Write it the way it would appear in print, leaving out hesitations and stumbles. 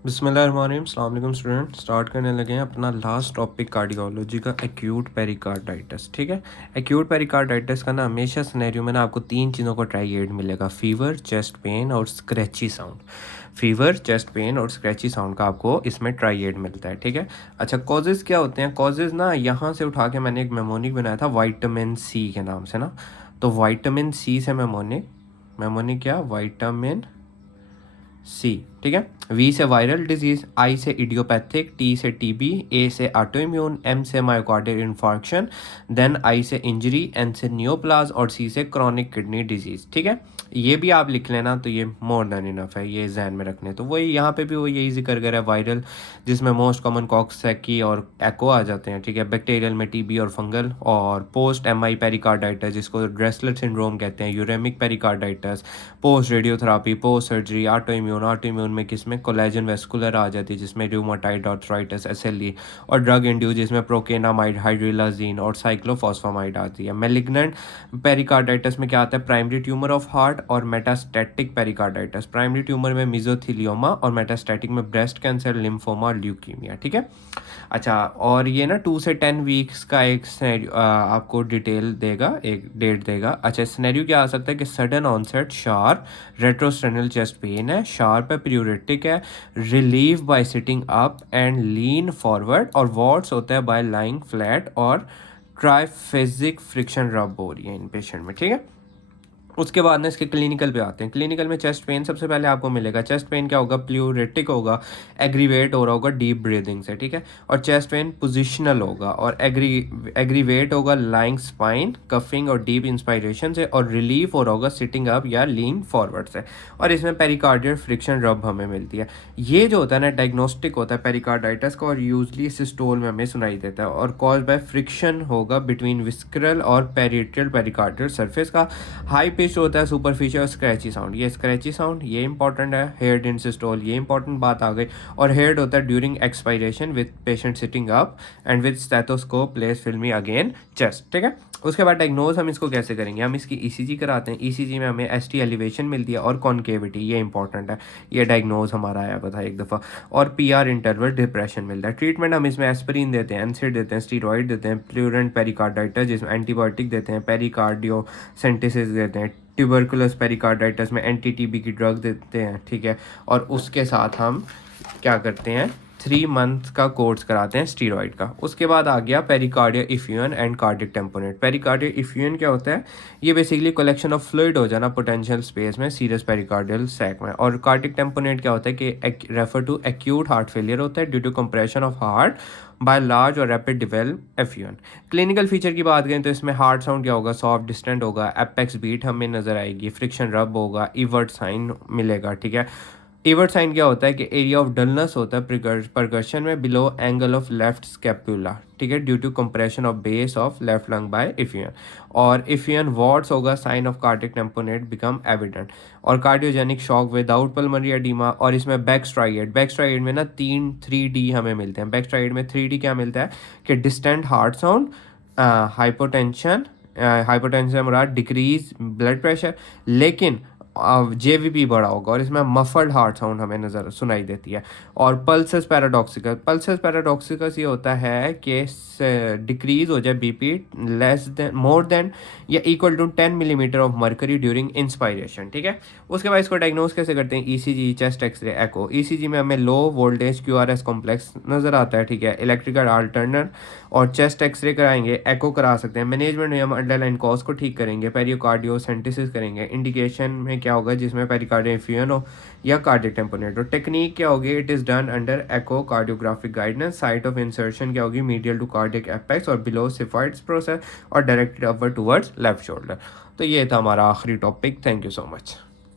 बिस्मिल्लाहिर्रहमानिर्रहीम। अस्सलाम वालेकुम स्टूडेंट। स्टार्ट करने लगे हैं अपना लास्ट टॉपिक कार्डियोलॉजी का एक्यूट पेरिकार्डाइटिस। ठीक है, एक्यूट पेरिकार्डाइटिस का ना हमेशा सिनेरियो में ना आपको तीन चीज़ों का ट्राई एड मिलेगा: फीवर, चेस्ट पेन और scratchy sound. Fever, chest pain और स्क्रैची साउंड का आपको इसमें ट्राई एड मिलता है। ठीक है, अच्छा कॉजेज़ क्या होते हैं? कॉजेज़ ना यहाँ से उठा के मैंने एक मेमोनिक बनाया था विटामिन सी के नाम से ना। तो विटामिन सी से मेमोनिक, मेमोनिक क्या? Vitamin C. ठीक है, वी से वायरल डिजीज, आई से इडियोपैथिक, टी से टीबी, ए से ऑटोइम्यून, एम से मायोकार्डियल इन्फार्क्शन, देन आई से इंजरी, एन से नियोप्लाज और सी से क्रॉनिक किडनी डिजीज। ठीक है, ये भी आप लिख लेना तो ये मोर देन इनफ है, ये जहन में रखने। तो वही यहाँ पे भी वो यही जिक्र कर रहा है वायरल, जिसमें मोस्ट कॉमन कॉक्सैकी और एको आ जाते हैं। ठीक है, बैक्टीरियल में टीबी और फंगल, और पोस्ट एम आई पेरिकार्डाइटिस जिसको ड्रेसलर सिंड्रोम कहते हैं, uraemic pericarditis, post radiotherapy, post surgery, autoimmune में किसमें कोलेजन वेस्कुलर आ जाती है जिसमें रूमाटाइड आर्थराइटिस, एसएलई, और ड्रग इंड्यूस जिसमें प्रोकेनामाइड, हाइड्रिलाजीन और साइक्लोफॉस्फामाइड आती है। मैलिग्नेंट पेरिकार्डाइटिस में क्या आता है? प्राइमरी ट्यूमर ऑफ हार्ट और मेटास्टैटिक पेरिकार्डाइटिस। प्राइमरी ट्यूमर में मेसोथेलियोमा और मेटास्टैटिक में ब्रेस्ट कैंसर, लिम्फोमा, ल्यूकीमिया। ठीक है, अच्छा और ये ना 2 से 10 वीक्स का एक आपको डिटेल देगा, एक डेट देगा। अच्छा सिनेरियो क्या आ सकता है कि sudden onset sharp retrosternal chest pain है, शार्प है, प्यूरेटिक है, relieve by sitting up and lean forward, और वॉट्स होता है बाय लाइंग फ्लैट, और ट्राइफेजिक फ्रिक्शन रब हो रही है इन पेशेंट में। ठीक है, उसके बाद ना इसके क्लिनिकल पे आते हैं। क्लिनिकल में चेस्ट पेन सबसे पहले आपको मिलेगा। चेस्ट पेन क्या होगा? प्लूरेटिक होगा, एग्रीवेट हो रहा होगा डीप ब्रीदिंग से। ठीक है, और चेस्ट पेन पोजिशनल होगा और एग्रीवेट होगा लाइंग स्पाइन, कफिंग और डीप इंस्पायरेशन से, और रिलीफ हो रहा होगा सिटिंग अप या लीन फॉरवर्ड से। और इसमें पेरिकार्डियल फ्रिक्शन रब हमें मिलती है। ये जो होता है ना डायग्नोस्टिक होता है पेरिकार्डाइटिस का, और यूजली सिस्टोल में हमें सुनाई देता है, और कॉज बाय फ्रिक्शन होगा बिटवीन विस्करल और पेरिट्रियल पेरिकार्डियल सरफेस का। हाई पिच होता है सुपरफिशियल स्क्रैची साउंड, ये स्क्रैची साउंड ये इंपॉर्टेंट है। हेड इन सिस्टोल, ये इंपॉर्टेंट बात आ गई। और हेड होता है during expiration with patient sitting up and with stethoscope place फिल्मी अगेन चेस्ट। ठीक है, उसके बाद डायग्नोज हम इसको कैसे करेंगे? हम इसकी ईसीजी कराते हैं। ईसीजी में हमें एसटी एलिवेशन मिलती है और कॉन्केविटी, ये इंपॉर्टेंट है। ये डायग्नोज हमारा आया था एक दफ़ा। और पीआर इंटरवल डिप्रेशन मिलता है। ट्रीटमेंट हम इसमें एस्पिरिन देते हैं, एनसिड देते हैं, स्टीरॉइड देते हैं, प्लूरेंट पेरिकार्डाइटिस जिसमें एंटीबायोटिक देते हैं, पेरिकार्डियो सेंटिसिस देते हैं, ट्यूबरकुलस पेरिकार्डाइटिस में एंटी टीबी की ड्रग देते हैं। ठीक है, और उसके साथ हम क्या करते हैं? 3 मंथ का कोर्स कराते हैं स्टीरॉइड का। उसके बाद आ गया pericardial effusion and cardiac tamponade. Pericardial effusion क्या होता है? ये बेसिकली कलेक्शन ऑफ फ्लूइड हो जाना पोटेंशियल स्पेस में सीरियस पेरिकार्डियल सैक में। और कार्डियक टेम्पोनेट क्या होता है कि refer to acute heart failure होता है due to compression of heart by large और rapid develop effusion. Clinical feature की बात करें तो इसमें हार्ट साउंड क्या होगा? सॉफ्ट डिस्टेंट होगा, एपेक्स बीट हमें नजर आएगी, फ्रिक्शन रब होगा, इवर्ट साइन मिलेगा। ठीक है, इवर्ट साइन क्या होता है कि एरिया ऑफ डलनेस होता है परकशन में below angle of left scapula. ठीक है, due to compression of base of left lung by effusion. और इफ्यूजन वॉट्स होगा, sign of cardiac tamponade become evident. और cardiogenic shock without pulmonary oedema. और इसमें बैक स्ट्राइड में ना 3D हमें मिलते हैं। बैक स्ट्राइड में 3D क्या मिलता है कि distant heart sound, hypotension, hypotension decrease blood pressure, लेकिन जेवीपी बड़ा होगा, और इसमें मफल्ड हार्ट साउंड हमें नज़र सुनाई देती है। और पल्सेस पैराडॉक्सिकस ये होता है कि डिक्रीज हो जाए BP less than, more than या equal to 10 millimetre of mercury during inspiration. ठीक है, उसके बाद इसको डायग्नोज कैसे करते हैं? ECG, chest X ray, echo. ECG में हमें लो वोल्टेज क्यूआरएस कॉम्प्लेक्स नज़र आता है। ठीक है, इलेक्ट्रिकल अल्टरनर। और चेस्ट एक्सरे कराएंगे, एको करा सकते हैं। मैनेजमेंट में हम अंडरलाइन कॉज को ठीक करेंगे, पेरिकार्डियो सेंटिसिस करेंगे। इंडिकेशन में क्या होगा? जिसमें पेरिकार्डियल इफ्यूजन हो या कार्डियक टेम्पोनेट हो। टेक्निक क्या होगी? It is done under echocardiographic guidance. Site of insertion क्या होगी? मीडियल टू कार्डियक एपेक्स और बिलो सिफाइड्स प्रोसेस, और directed upward towards left shoulder. तो ये था हमारा आखिरी topic. Thank you so much.